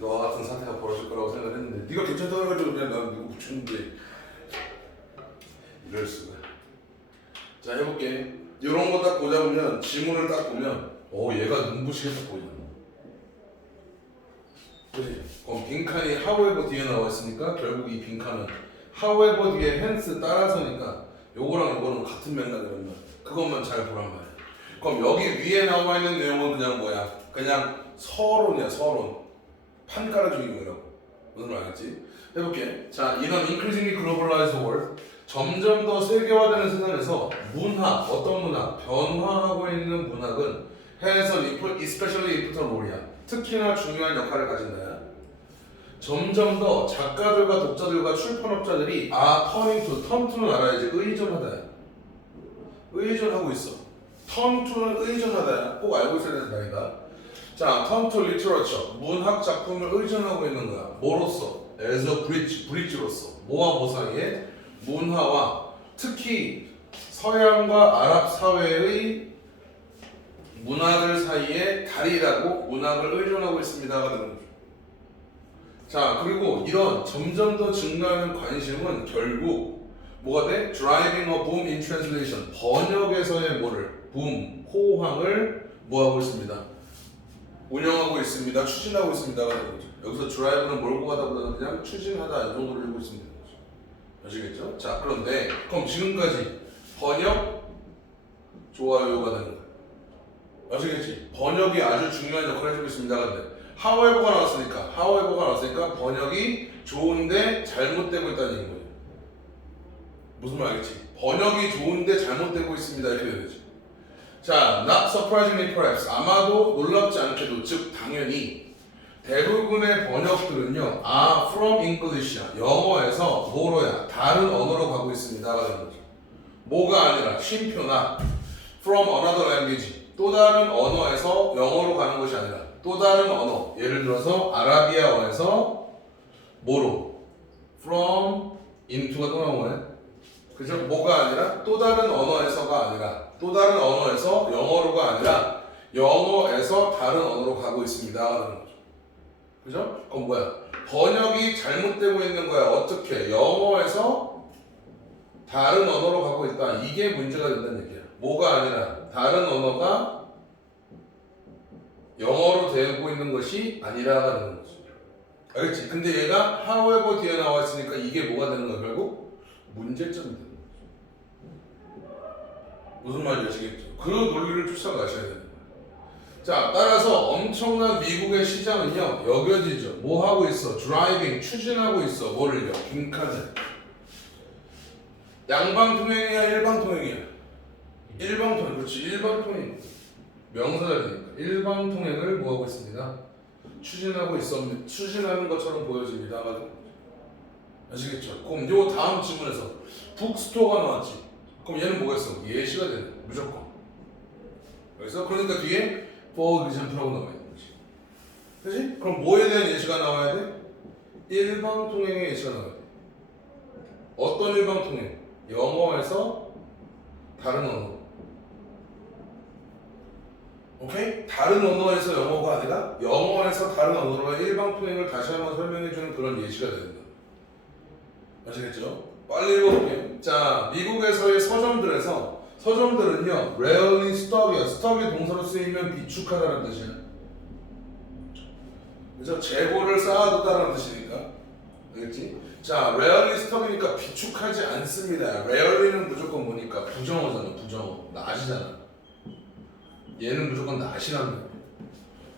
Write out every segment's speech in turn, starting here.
너와 같은 사태가 벌어질 거라고 생각을 했는데 네가 괜찮다고 해가지고 그냥 난 누구 붙였는데 이럴 수가. 자 해볼게. 이런 거 딱 보자 보면 지문을 딱 보면 어 얘가 딱 보이잖아. 그지? 그럼 빈칸이 however 뒤에 나와 있으니까 결국 이 빈칸은 however 뒤에 hence 따라서니까 요거랑 요거는 같은 맥락이란 말이야 그것만 잘 보란 말이야. 그럼 여기 위에 나와 있는 내용은 그냥 뭐야? 그냥 서론이야 서론 판 깔아주는 거라고 무슨 말 알겠지? 해볼게. 자 an increasingly globalized world. 점점 더 세계화되는 세상에서 문화 어떤 문화? 변화하고 있는 문학은 impo- especially important role이야 특히나 중요한 역할을 가진다. 점점 더 작가들과 독자들과 출판업자들이 아 turning to to는 알아야지. 의존하다. 의존하고 있어. to는 의존하다. 꼭 알고 있어야 되는 단어이다 자 turn to literature. 문학 작품을 의존하고 있는 거야. 뭐로서? As a bridge bridge로서. 뭐와 뭐 사이에? 문화와. 특히 서양과 아랍 사회의 문화들 사이에 다리라고 문학을 의존하고 있습니다가. 자 그리고 이런 점점 더 증가하는 관심은 결국 뭐가 돼? Driving a boom in translation. 번역에서의 뭐를? 붐 호황을 뭐하고 있습니다. 운영하고 있습니다. 추진하고 거죠. 여기서 드라이브는 몰고 가다보다는 그냥 추진하다 이 정도로 읽고 있습니다. 아시겠죠? 자 그런데 그럼 지금까지 번역 좋아요가 되는 거예요. 아시겠지? 번역이 아주 중요한 역할을 해주고 있습니다. 근데 하웨버가 나왔으니까 하웨버가 나왔으니까 번역이 좋은데 잘못되고 있다는 얘기인 거예요. 무슨 말 알겠지? 번역이 좋은데 잘못되고 있습니다. 이렇게 되지. 자, not surprisingly perhaps. 아마도 놀랍지 않게도 즉 당연히 대부분의 번역들은요, 아 from English야. 영어에서 뭐로야. 다른 언어로 가고 있습니다가 되는 거죠. 뭐가 아니라 쉼표나 from another language. 또 다른 언어에서 영어로 가는 것이 아니라 또 다른 언어. 예를 들어서 아라비아어에서 뭐로? from into가 또 나온 거네. 그죠? 뭐가 아니라 또 다른 언어에서가 아니라 또 다른 언어에서 영어로가 아니라 영어에서 다른 언어로 가고 있습니다 라는 거죠 그죠? 그럼 뭐야 번역이 잘못되고 있는 거야 어떻게 영어에서 다른 언어로 가고 있다 이게 문제가 된다는 얘기야 뭐가 아니라 다른 언어가 영어로 되고 있는 것이 아니라가 되는 거지. 알겠지? 근데 얘가 however 뒤에 나와 있으니까 이게 뭐가 되는 거야 결국? 문제점이 되는 거지. 무슨 말인지 아시겠죠? 그 논리를 쫓아가셔야 거야. 자, 따라서 엄청난 미국의 시장은요 여겨지죠. 뭐 하고 있어? 드라이빙 추진하고 있어. 뭐를요? 빈칸을. 양방통행이야, 일방통행이야. 일방통행, 그렇지. 일방통행. 명사절이니까 일방통행을 뭐 하고 있습니다. 추진하고 있어 추진하는 것처럼 보여집니다. 아시겠죠? 그럼 요 다음 질문에서 북스토어가 나왔지. 그럼 얘는 뭐겠어? 예시가 되는 무조건. 그래서 그러니까 뒤에 for example라고 나와 있는 거지. 그지? 그럼 뭐에 대한 예시가 나와야 돼? 일방통행의 예시가 나와야 돼. 어떤 일방통행? 영어에서 다른 언어. 오케이? 다른 언어에서 영어가 아니라 영어에서 다른 언어로 일방통행을 다시 한번 설명해주는 그런 예시가 된다. 아시겠죠? 빨리 읽어볼게요. 자, 미국에서의 서점들에서 서점들은요, rarely stock이야. stock이 동사로 쓰이면 비축하다는 뜻이야. 그래서 재고를 쌓아두다는 뜻이니까. 알겠지? 자, rarely stock이니까 비축하지 않습니다. rarely는 무조건 뭐니까 부정어잖아, 부정어. 낮이잖아. 얘는 무조건 낫이라는 거야.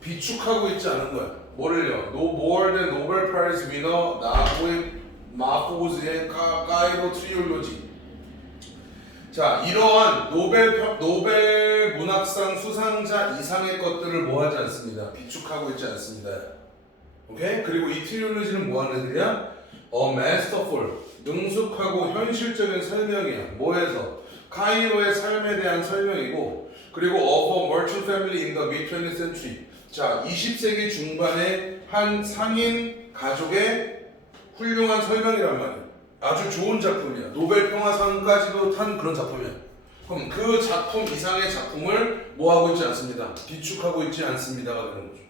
비축하고 있지 않은 거야. 뭐를요? No more than Nobel Prize winner 나고의 마포즈의 까이로 트리올로지. 자, 이러한 노벨 평- 노벨 문학상 수상자 이상의 것들을 뭐하지 않습니다. 비축하고 있지 않습니다. 오케이? 그리고 이 트리올로지는 뭐 하는 애들이야? 어, masterful, 능숙하고 현실적인 설명이야. 뭐해서? 카이로의 삶에 대한 설명이고 그리고 of a merchant family in the mid 20th century. 자, 20세기 중반의 한 상인 가족의 훌륭한 설명이란 말이야. 아주 좋은 작품이야. 노벨 평화상까지도 탄 그런 작품이야. 그럼 그 작품 이상의 작품을 뭐 하고 있지 않습니다. 비축하고 있지 않습니다가 되는 거죠.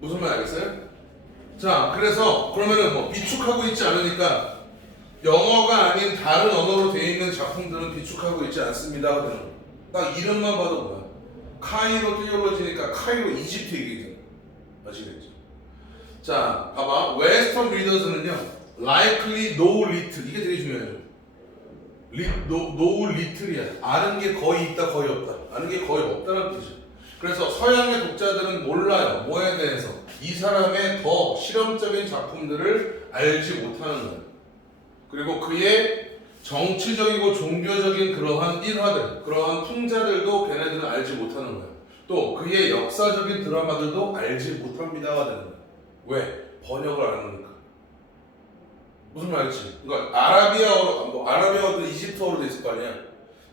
무슨 말 알겠어요? 자, 그래서 그러면은 뭐 비축하고 있지 않으니까 영어가 아닌 다른 언어로 되어 있는 작품들은 비축하고 있지 않습니다. 그러는 거. 딱 이름만 봐도 뭐야? 카이로 띄어버지니까 카이로 이집트 얘기잖 아. 아시겠죠? 자, 봐봐. 웨스턴 리더즈는요. likely no little 이게 되게 중요해요. 리, no, no little이야. 아는 게 거의 있다, 거의 없다. 아는 게 거의 없다는 뜻이야. 그래서 서양의 독자들은 몰라요. 뭐에 대해서? 이 사람의 더 실험적인 작품들을 알지 못하는 거예요. 그리고 그의 정치적이고 종교적인 그러한 일화들, 그러한 풍자들도 걔네들은 알지 못하는 거예요. 또 그의 역사적인 드라마들도 알지 못합니다가 되는 거예요. 왜? 번역을 안 하니까. 무슨 말이지? 그러니까 아라비아어로, 뭐 아라비아어도 이집트어로 돼 있을 거 아니야.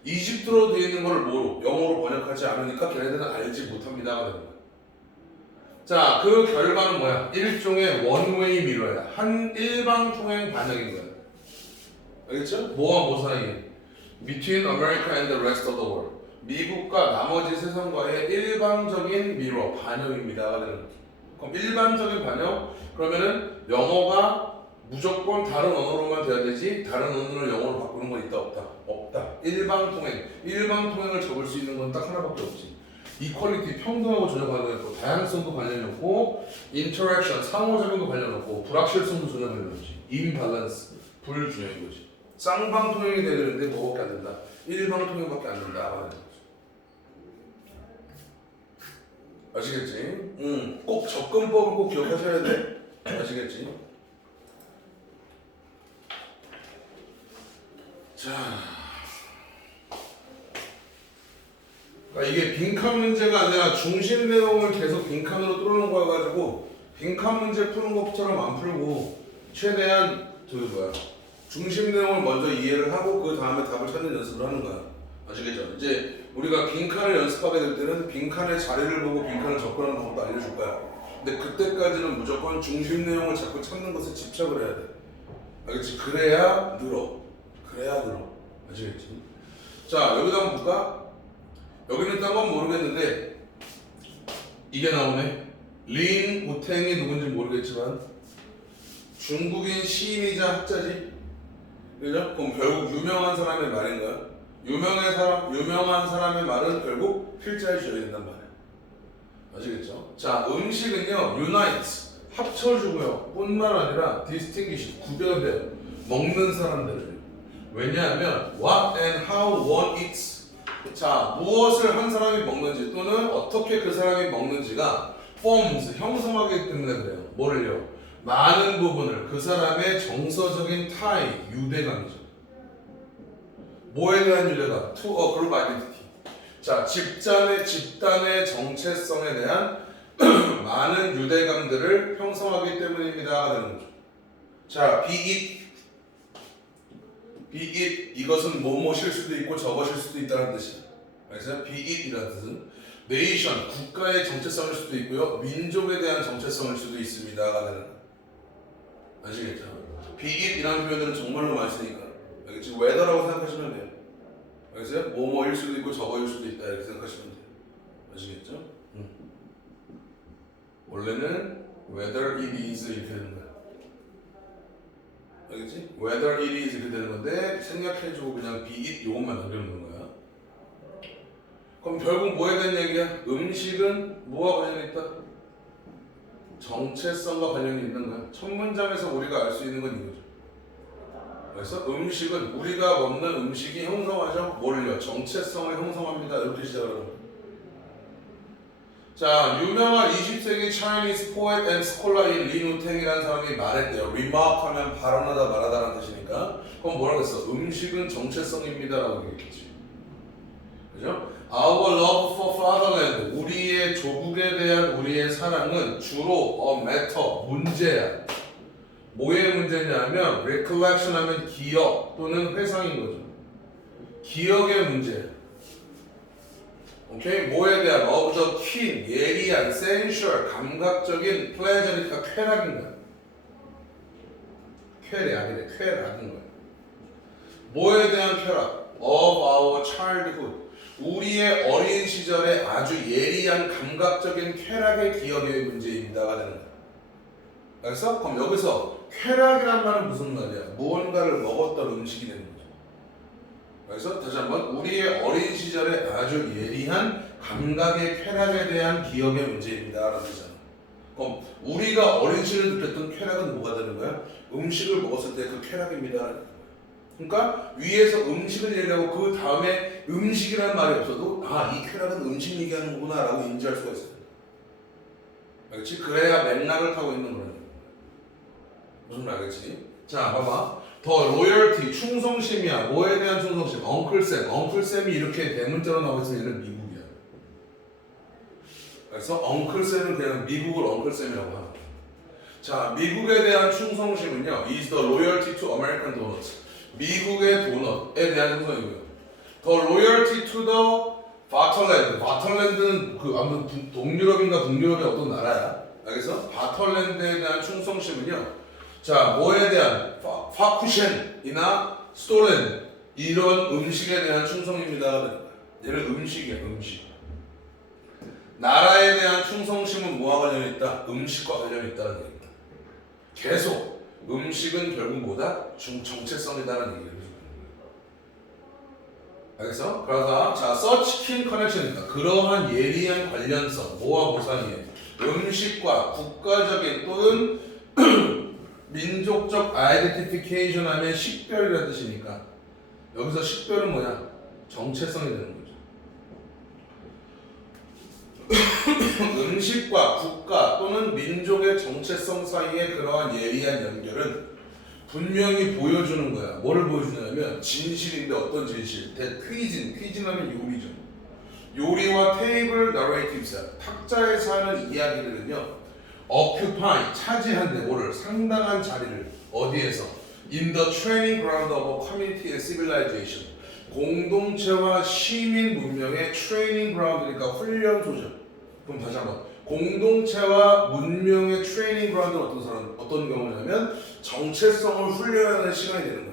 이집트로 돼 있는 걸 뭐로? 영어로 번역하지 않으니까 걔네들은 알지 못합니다가 되는 거예요. 자, 그 결과는 뭐야? 일종의 원웨이 미러야. 한 일방 통행 반역인 거야. 알겠죠? 뭐 사이에? Between America and the rest of the world. 미국과 나머지 세상과의 일방적인 미러, 반역입니다. 그럼 일반적인 반역? 그러면은 영어가 무조건 다른 언어로만 돼야 되지 다른 언어를 영어로 바꾸는 건 있다 없다? 없다. 일방 통행. 일방 통행을 적을 수 있는 건 딱 하나밖에 없지. 이퀄리티 평등하고 관련이 없고 다양성도 관련이 없고 인터랙션 상호작용도 관련 없고 불확실성도 전혀 관련 없지. 임밸런스 불균형인 거지. 쌍방 통행이 돼야 되는데 뭐밖에 안 된다. 일방 통행밖에 안 된다. 하는 거지. 아시겠지? 응. 꼭 접근법을 꼭 기억하셔야 돼. 아시겠지? 자. 그러니까 이게 빈칸 문제가 아니라 중심 내용을 계속 빈칸으로 뚫는 거야 가지고 빈칸 문제 푸는 것처럼 안 풀고 최대한 저기 뭐야 중심 내용을 먼저 이해를 하고 그 다음에 답을 찾는 연습을 하는 거야 아시겠죠? 이제 우리가 빈칸을 연습하게 될 때는 빈칸의 자리를 보고 빈칸을 접근하는 방법도 알려줄 거야 근데 그때까지는 무조건 중심 내용을 자꾸 찾는 것에 집착을 해야 돼 알겠지? 그래야 늘어 그래야 늘어 아시겠지? 자 여기다 한번 볼까? 여기는 딴 건 모르겠는데 이게 나오네. 린 고탱이 누군지 모르겠지만 중국인 시인이자 학자지. 그죠? 그럼 결국 유명한 사람의 말인 거야. 유명한 사람, 유명한 사람의 말은 결국 필자해 줘야 된단 말이야. 아시겠죠? 자, 음식은요, unite, 합쳐주고요. 뿐만 아니라 distinguish, 구별돼요. 먹는 사람들을. 왜냐하면 what and how one eats 자, 무엇을 한 사람이 먹는지 또는 어떻게 그 사람이 먹는지가 forms, 형성하기 때문에 그래요. 뭐를요? 많은 부분을 그 사람의 정서적인 타이, 유대감이죠. 뭐에 대한 유대감? To a group identity. 자, 집단의, 집단의 정체성에 대한 많은 유대감들을 형성하기 때문입니다. 되는 거죠. 자, be it be it 이것은 뭐뭐실 수도 있고 저것일 수도 있다는 뜻이야. 알겠어요? be it이라는 뜻은 nation 국가의 정체성일 수도 있고요. 민족에 대한 정체성일 수도 있습니다 가 되는 거야. 아시겠죠? be it이라는 표현들은 정말로 많이 쓰니까 알겠지? whether라고 생각하시면 돼요. 알겠어요? 뭐뭐일 수도 있고 저거일 수도 있다 이렇게 생각하시면 돼요. 아시겠죠? 음. 원래는 whether it is 이렇게 되는 거야. 알겠지? whether it is 이렇게 되는 건데 생략해주고 그냥 be it 요것만 남겨놓는 거야. 그럼 결국 뭐에 대한 얘기야? 음식은 뭐와 관련이 있다? 정체성과 관련이 있는 거야. 첫 문장에서 우리가 알 수 있는 건 이거죠. 그래서 음식은 우리가 먹는 음식이 형성하죠. 뭘요? 정체성을 형성합니다. 이렇게 거야. 자, 유명한 20세기 Chinese poet and scholar인 리누탱이라는 사람이 말했대요. remark 하면 발언하다 말하다라는 뜻이니까. 그럼 뭐라고 했어? 음식은 정체성입니다 라고 얘기했지. 그죠? Our love for fatherland, 우리의 조국에 대한 우리의 사랑은 주로 a matter, 문제야. 뭐의 문제냐면 recollection 하면 기억 또는 회상인 거죠. 기억의 문제야. 오케이? 뭐에 대한 the keen, 예리한, sensual, 감각적인 pleasure니까 쾌락인 거야. 쾌락이래, 쾌락인 거야. 뭐에 대한 쾌락? of our childhood. 우리의 어린 시절에 아주 예리한 감각적인 쾌락의 기억의 문제입니다가 되는 거야. 알겠어? 그럼 여기서 쾌락이란 말은 무슨 말이야? 무언가를 먹었던 음식이 되는 거죠. 그래서 다시 한번 우리의 어린 시절에 아주 예리한 감각의 쾌락에 대한 기억의 문제입니다라는 뜻이잖아. 그럼 우리가 어린 시절에 느꼈던 쾌락은 뭐가 되는 거야? 음식을 먹었을 때 그 쾌락입니다라는 거야. 그러니까 위에서 음식을 얘기하고 그 다음에 음식이라는 말이 없어도 아 이 쾌락은 음식 얘기하는 거구나라고 인지할 수가 있어요. 알겠지? 그래야 맥락을 타고 있는 거야. 무슨 말 알겠지? 자 봐봐. 더 로열티 충성심이야. 뭐에 대한 충성심? 엉클쌤. 엉클쌤이 이렇게 대문자로 나와 있으면 얘는 미국이야. 그래서 엉클쌤은 그냥 미국을 엉클쌤이라고 하는 거야. 자 미국에 대한 충성심은요. is the loyalty to American donuts. 미국의 도넛에 대한 충성이고요. Loyalty to the 바털랜드. 바털랜드는 그 아무튼 부- 동유럽인가 북유럽의 어떤 나라야. 알겠어? 바털랜드에 대한 충성심은요. 자, 뭐에 대한 파, 파쿠셴이나 스토렌 이런 음식에 대한 충성입니다. 얘는 음식이야, 음식. 나라에 대한 충성심은 뭐와 관련이 있다? 음식과 관련이 있다는 얘기입니다. 계속 음식은 결국 뭐다? 중 정체성이다라는 얘기를. 알겠어? 그래서 자, keen connection이다. 그러한 예리한 관련성, 뭐와 뭐 사이에 음식과 국가적인 또는 민족적 아이덴티피케이션 하면 식별이라는 뜻이니까 여기서 식별은 뭐냐? 정체성이 되는 거죠. 음식과 국가 또는 민족의 정체성 사이의 그러한 예리한 연결은 분명히 보여주는 거야. 뭐를 보여주냐면 진실인데 어떤 진실? 대 퀴진, 퀴진하면 요리죠. 요리와 테이블 너레이티브스 탁자에서 하는 이야기들은요. Occupy 차지한데 뭐를 상당한 자리를 어디에서 in the training ground of a community and civilization 공동체와 시민 문명의 트레이닝 그라운드니까 훈련소죠. 그럼 다시 한번 공동체와 문명의 트레이닝 그라운드는 어떤 사람 어떤 경우냐면 정체성을 훈련하는 시간이 되는 거예요.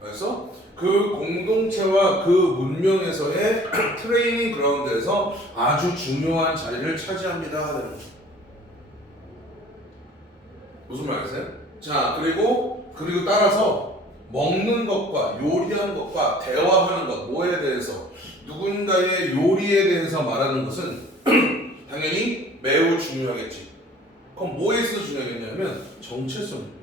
그래서 그 공동체와 그 문명에서의 트레이닝 그라운드에서 아주 중요한 자리를 차지합니다. 하는 거예요. 무슨 말이세요? 자 그리고 그리고 따라서 먹는 것과 요리하는 것과 대화하는 것 뭐에 대해서 누군가의 요리에 대해서 말하는 것은 당연히 매우 중요하겠지. 그럼 뭐에 있어서 중요하겠냐면 정체성입니다.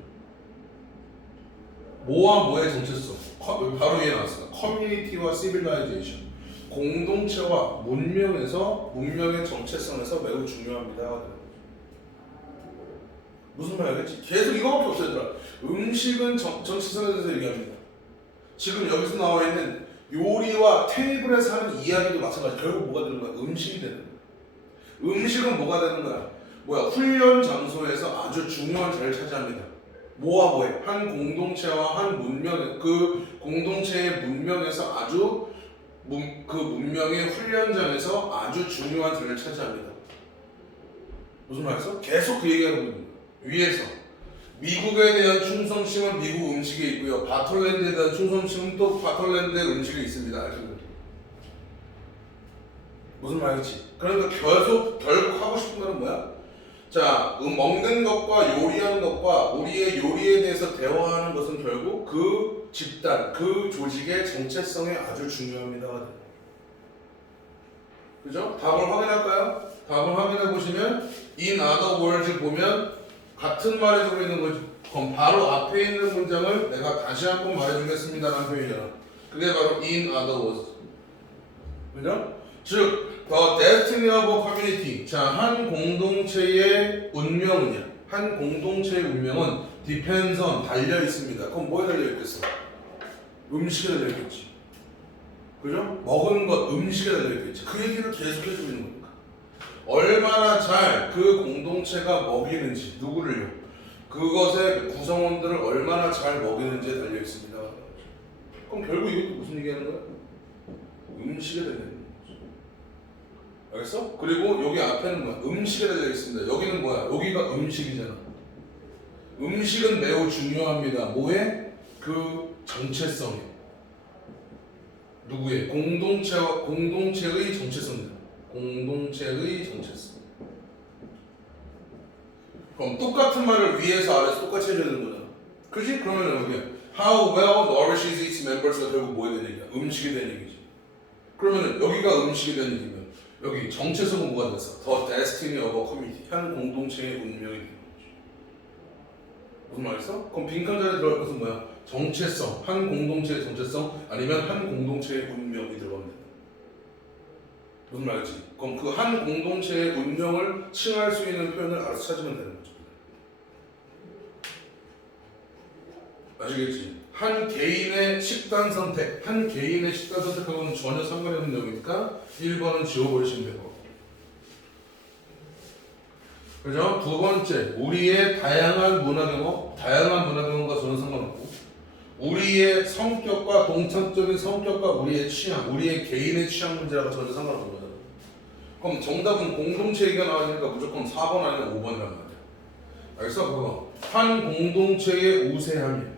뭐와 뭐의 정체성? 커- 바로 위에 나왔어요. 커뮤니티와 시빌라이제이션. 공동체와 문명에서 문명의 정체성에서 매우 중요합니다. 무슨 말 알겠지? 계속 이거밖에 없어요, 얘들아. 음식은 정, 대해서 얘기합니다. 지금 여기서 나와 있는 요리와 테이블에서 하는 이야기도 마찬가지. 결국 뭐가 되는 거야? 음식이 되는 거야. 음식은 뭐가 되는 거야? 뭐야? 훈련 장소에서 아주 중요한 자리를 차지합니다. 뭐와 뭐에? 한 공동체와 한 문명, 그 공동체의 문명에서 아주 문, 그 문명의 훈련장에서 아주 중요한 자리를 차지합니다. 무슨 말이죠? 계속 그 있는 거예요. 위에서 미국에 대한 충성심은 미국 음식에 있고요. 바톨랜드에 대한 충성심은 또 바톨랜드의 음식에 있습니다. 무슨 말이지? 그러니까 계속 결국 하고 싶은 거는 뭐야? 자, 음, 먹는 것과 요리하는 것과 우리의 요리에 대해서 대화하는 것은 결국 그 집단, 그 조직의 정체성에 아주 중요합니다. 그죠? 답을 확인할까요? 답을 확인해 보시면 in other 보면 같은 말을 주고 있는 거지. 그럼 바로 앞에 있는 문장을 내가 다시 한 번 말해주겠습니다라는 표현이잖아. 그게 바로 in other words. 그죠? 즉, the destiny of a community. 자, 한 공동체의 운명은요. 한 공동체의 운명은 depends on 달려 있습니다. 그럼 뭐에 달려 있겠어? 음식에 달려 있겠지. 그죠? 먹은 것, 음식에 달려 있겠지. 그 얘기를 계속 해주고 있는 겁니다. 얼마나 잘 그 공동체가 먹이는지 누구를요? 그것의 구성원들을 얼마나 잘 먹이는지에 달려 있습니다. 그럼 결국 이것도 무슨 얘기하는 거야? 음식에 달려 있는 거죠. 알겠어? 그리고 여기 앞에는 뭐야? 음식에 달려 있습니다. 여기는 뭐야? 여기가 음식이잖아. 음식은 매우 중요합니다. 뭐에? 그 정체성에. 누구의 공동체와 공동체의 정체성이다. 공동체의 정체성. 그럼 똑같은 말을 위에서 아래서 똑같이 되는 거잖아. 그지? 그러면 여기 How well nourishes its members가 결국 뭐에 대한 얘기야? 음식에 대한 얘기지. 그러면 여기가 음식에 대한 얘기면 여기 정체성은 뭐가 됐어? The destiny of a community. 한 공동체의 운명이 되는 거지. 무슨 말이었어? 그럼 빈칸 자리에 들어갈 것은 뭐야? 정체성, 한 공동체의 정체성 아니면 한 공동체의 운명이 들어가면 된다. 무슨 말이지? 그럼 그 한 공동체의 운명을 칭할 수 있는 표현을 알아서 찾으면 되는 거죠. 아시겠지? 한 개인의 식단 선택, 한 개인의 식단 선택하고는 전혀 상관이 없는 내용이니까 1번은 지워버리시면 되고. 그죠? 두 번째, 우리의 다양한 문화 경험, 다양한 문화 경험과 저는 상관없고, 우리의 성격과 동창적인 성격과 우리의 취향, 우리의 개인의 취향 문제라고 전혀 거잖아. 그럼 정답은 공동체 얘기가 나와니까 무조건 4번 아니면 5번이란 말이야. 알겠어? 그거. 한 공동체의 우세함이야.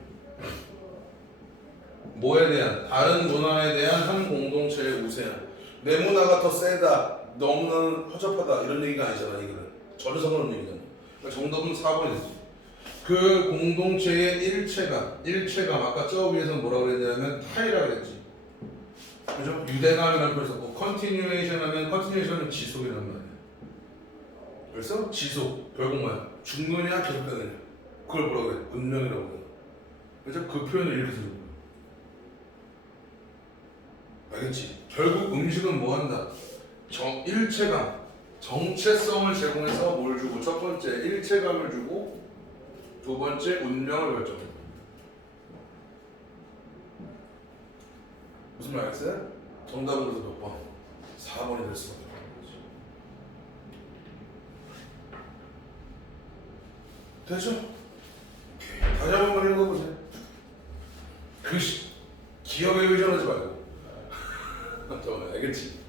뭐에 대한? 다른 문화에 대한 한 공동체의 우세함. 내 문화가 더 세다, 너무나 허접하다 이런 얘기가 아니잖아, 이거는. 전혀 상관없는 얘기잖아. 그러니까 정답은 4번이지. 그 공동체의 일체감, 일체감 아까 저 위에서는 뭐라 그랬냐면 타이라 그랬지. 그죠? 유대감이라는 표현 썼고 컨티뉴에이션 하면 컨티뉴에이션 하면 지속이란 말이야. 그래서 지속 결국 뭐야? 죽느냐 계속되느냐. 그걸 뭐라 그래? 운명이라고 그래. 그래서 그 표현을 이렇게 쓰는 거야. 알겠지? 결국 음식은 뭐 한다? 정 일체감, 정체성을 제공해서 뭘 주고 첫 번째 일체감을 주고 두 번째 운명을 결정해. 무슨 말 알겠어요? 정답은 그래서 몇 번? 4번이 될 수밖에 없는 거지. 되죠? 오케이. 다시 한 번만 읽어보세요. 그 시, 기억에 의존하지 말고. 잠깐만, 알겠지?